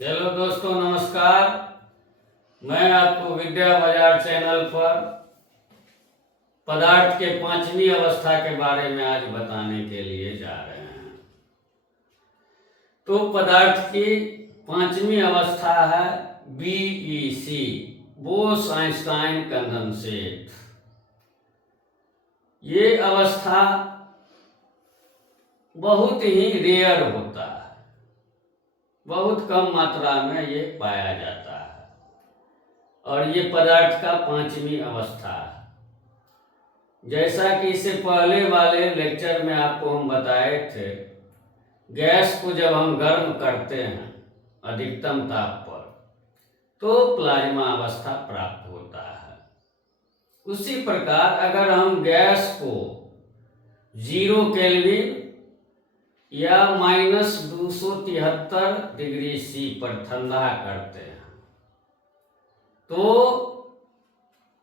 Hello दोस्तों, नमस्कार। मैं आपको विद्या बाजार चैनल पर पदार्थ के पांचवी अवस्था के बारे में आज बताने के लिए जा रहे हैं। तो पदार्थ की पांचवी अवस्था है बीईसी, बोस आइंस्टाइन कंडेंसेट। ये अवस्था बहुत ही रेयर होता है, बहुत कम मात्रा में ये पाया जाता है और ये पदार्थ का पांचवी अवस्था है। जैसा कि इससे पहले वाले लेक्चर में आपको हम बताए थे, गैस को जब हम गर्म करते हैं अधिकतम ताप पर तो प्लाज्मा अवस्था प्राप्त होता है। उसी प्रकार अगर हम गैस को 0 केल्विन या -273 डिग्री सी पर ठंडा करते हैं तो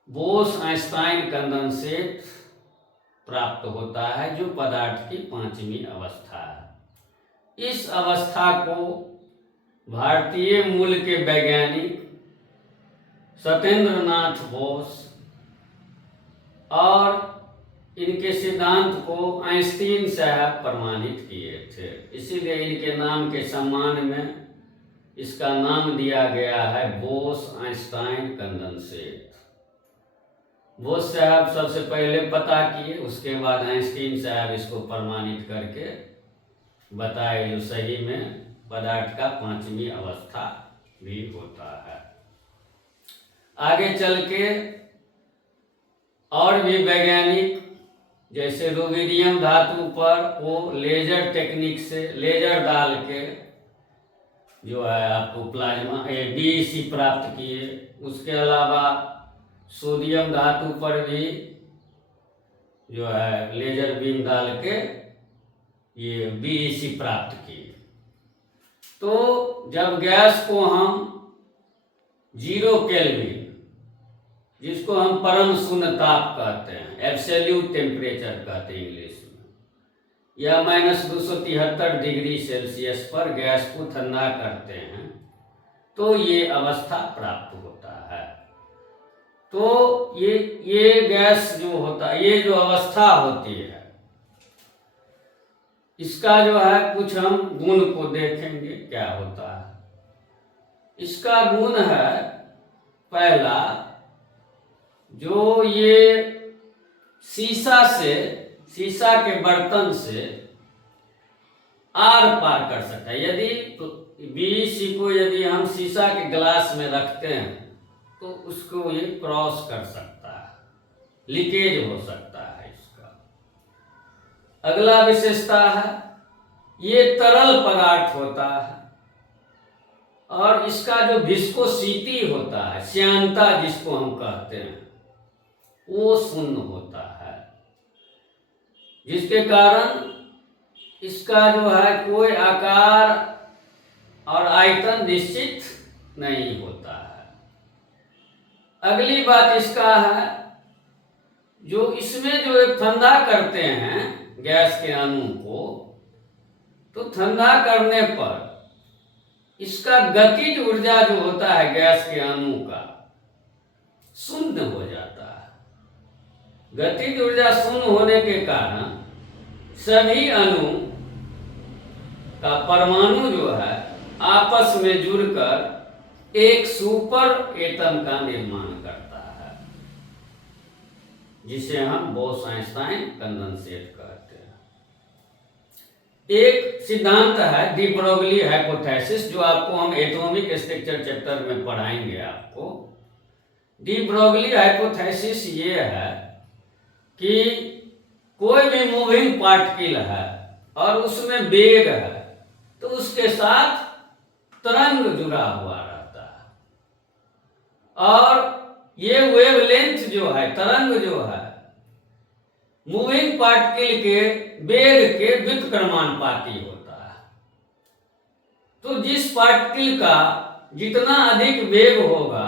बोस आइंस्टाइन कंडेंसेट प्राप्त होता है, जो पदार्थ की पांचवी अवस्था है। इस अवस्था को भारतीय मूल के वैज्ञानिक सत्येंद्रनाथ बोस और इनके सिद्धांत को आइंस्टीन साहब प्रमाणित किए थे, इसीलिए इनके नाम के सम्मान में इसका नाम दिया गया है बोस आइंस्टाइन कंडेंसेट। बोस साहब सबसे पहले पता किए, उसके बाद आइंस्टीन साहब इसको प्रमाणित करके बताए, जो सही में पदार्थ का पांचवी अवस्था भी होता है। आगे चल के और भी वैज्ञानिक जैसे रुबिडियम धातु पर वो लेजर टेक्निक से लेजर डाल के जो है आपको प्लाज्मा बीईसी प्राप्त किए। उसके अलावा सोडियम धातु पर भी जो है लेजर बीम डाल के ये बीईसी प्राप्त किए। तो जब गैस को हम 0 केल्विन, जिसको हम परम शून्य ताप कहते हैं, एब्सोल्यूट टेम्परेचर कहते हैं इंग्लिश में, या -273 डिग्री सेल्सियस पर गैस को ठंडा करते हैं तो ये अवस्था प्राप्त होता है। तो ये गैस जो होता है, ये जो अवस्था होती है, इसका जो है कुछ हम गुण को देखेंगे क्या होता है। इसका गुण है पहला, जो ये शीशा के बर्तन से आर पार कर सकता है। यदि बीईसी को यदि हम शीशा के ग्लास में रखते हैं तो उसको ये क्रॉस कर सकता है, लीकेज हो सकता है इसका। अगला विशेषता है, ये तरल पदार्थ होता है और इसका जो विस्कोसिटी होता है, श्यानता जिसको हम कहते हैं, वो शून्य होता है, जिसके कारण इसका जो है कोई आकार और आयतन निश्चित नहीं होता है। अगली बात इसका है, जो इसमें जो ठंडा करते हैं गैस के अणु को, तो ठंडा करने पर इसका गतिज ऊर्जा जो होता है गैस के अणु का, शून्य हो जाता है। गतिज ऊर्जा शून्य होने के कारण सभी अणु का परमाणु जो है आपस में जुड़कर एक सुपर एटम का निर्माण करता है, जिसे हम बोस आइंस्टाइन कंडेंसेट कहते हैं। एक सिद्धांत है डी ब्रोगली हाइपोथेसिस, जो आपको हम एटॉमिक स्ट्रक्चर चैप्टर में पढ़ाएंगे। आपको डी ब्रोगली हाइपोथेसिस ये है कि कोई भी मूविंग पार्टिकल है और उसमें वेग है, तो उसके साथ तरंग जुड़ा हुआ रहता है और ये वेवलेंथ जो है, तरंग जो है, मूविंग पार्टिकल के वेग के व्युत्क्रमानुपाती होता है। तो जिस पार्टिकल का जितना अधिक वेग होगा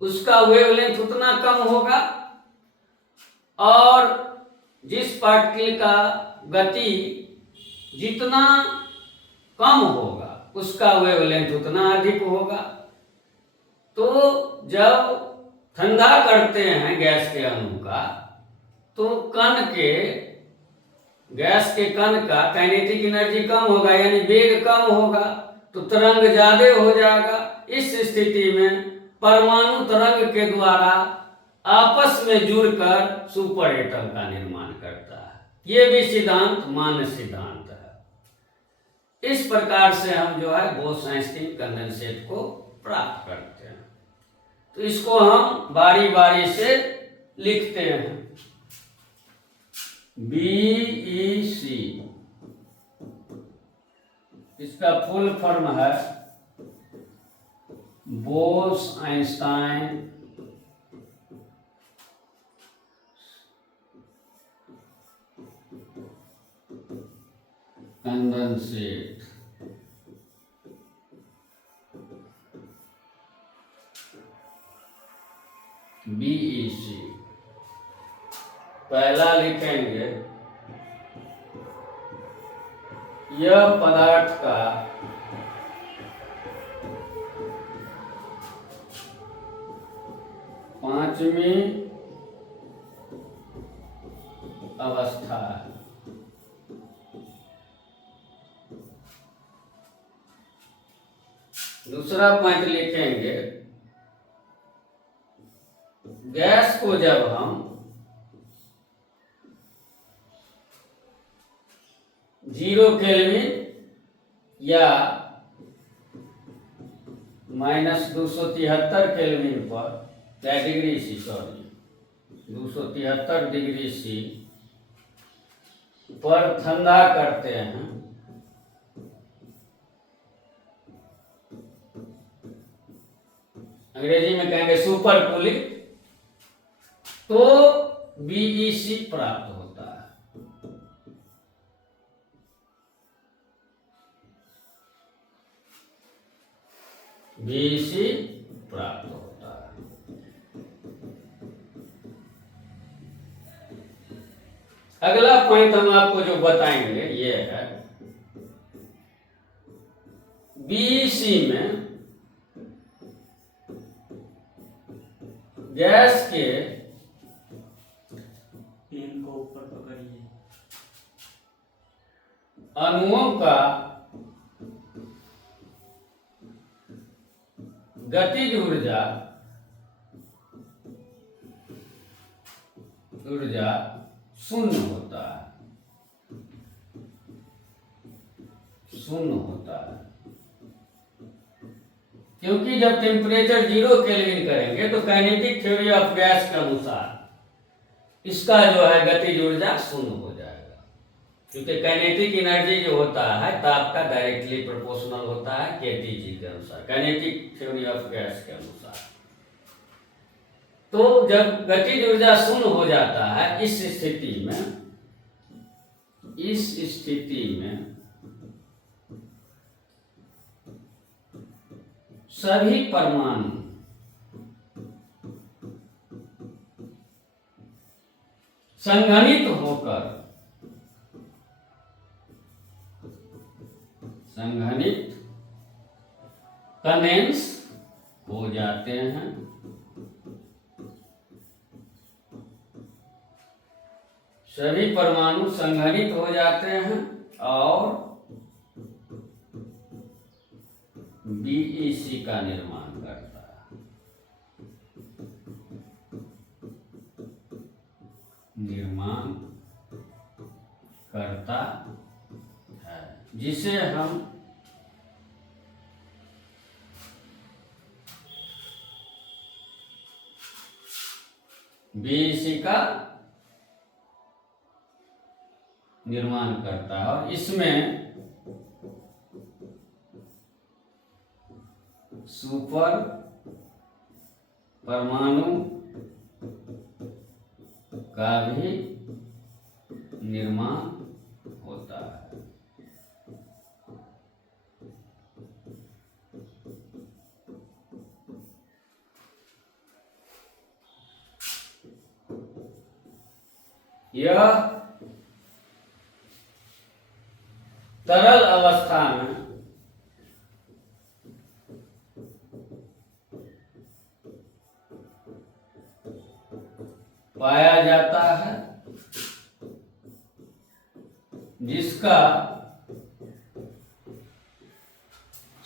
उसका वेवलेंथ उतना कम होगा, और जिस पार्टिकल का गति जितना कम होगा उसका वेवलेंथ उतना अधिक होगा। तो जब ठंडा करते हैं गैस के अणु का, तो गैस के कण का काइनेटिक एनर्जी कम होगा, यानी वेग कम होगा, तो तरंग ज्यादा हो जाएगा। इस स्थिति में परमाणु तरंग के द्वारा आपस में जुड़कर सुपर एटम का निर्माण करता है। ये भी सिद्धांत मान्य सिद्धांत है। इस प्रकार से हम जो है बोस-आइंस्टीन कंडेंसेट को प्राप्त करते हैं। तो इसको हम बारी बारी से लिखते हैं। BEC, इसका फुल फॉर्म है बोस-आइंस्टाइन कंडेंसेट। BEC पहला लिखेंगे, यह पदार्थ का पांचवी अवस्था है। दूसरा पॉइंट लिखेंगे, गैस को जब हम 0 केल्विन या -273 केल्विन पर, degree C, sorry 273 degree C पर ठंडा करते हैं, अंग्रेजी में कहेंगे सुपर कूलिंग, तो BEC प्राप्त होता है। BEC प्राप्त होता है। अगला पॉइंट हम आपको जो बताएंगे ये है, BEC में गैस के पेन को ऊपर पकड़िए, अणुओं का गतिज ऊर्जा शून्य होता है, क्योंकि जब टेम्परेचर 0 केल्विन करेंगे तो काइनेटिक थ्योरी ऑफ गैस के अनुसार इसका जो है गतिज ऊर्जा शून्य हो जाएगा, क्योंकि काइनेटिक एनर्जी जो होता है ताप का डायरेक्टली प्रोपोर्शनल होता है KTG के अनुसार, काइनेटिक थ्योरी ऑफ गैस के अनुसार। तो जब गतिज ऊर्जा शून्य हो जाता है, इस स्थिति में सभी परमाणु संघनित कंडेंस हो जाते हैं। सभी परमाणु संघनित हो जाते हैं और BEC का निर्माण करता है। जिसे हम BEC का निर्माण करता है। और इसमें सुपर परमाणु का भी निर्माण होता है। यह तरल अवस्था में पाया जाता है, जिसका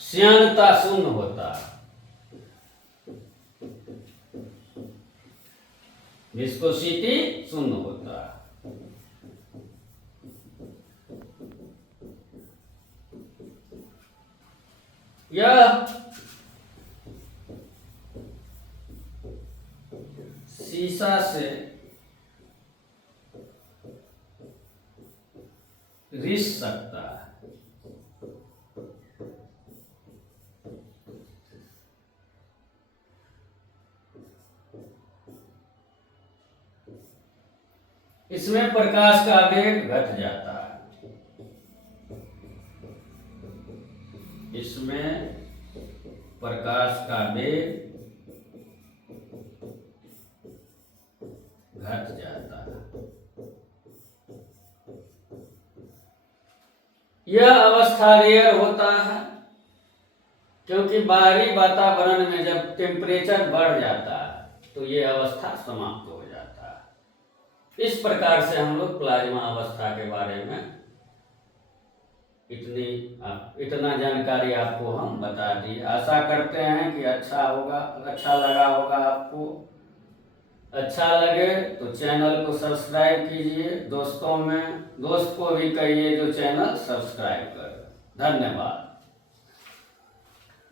श्यानता शून्य होता है, विस्कोसिटी शून्य होता है। यह शीशा से रिस सकता है। इसमें प्रकाश का वेग घट जाता है। इसमें प्रकाश का वेग घट जाता है। यह अवस्था रेयर होता है, क्योंकि बाहरी वातावरण में जब टेम्परेचर बढ़ जाता है तो ये अवस्था समाप्त हो जाता है। इस प्रकार से हम लोग प्लाज्मा अवस्था के बारे में इतना जानकारी आपको हम बता दी। आशा करते हैं कि अच्छा लगा होगा आपको। अच्छा लगे तो चैनल को सब्सक्राइब कीजिए, दोस्त को भी कहिए जो चैनल सब्सक्राइब करें। धन्यवाद।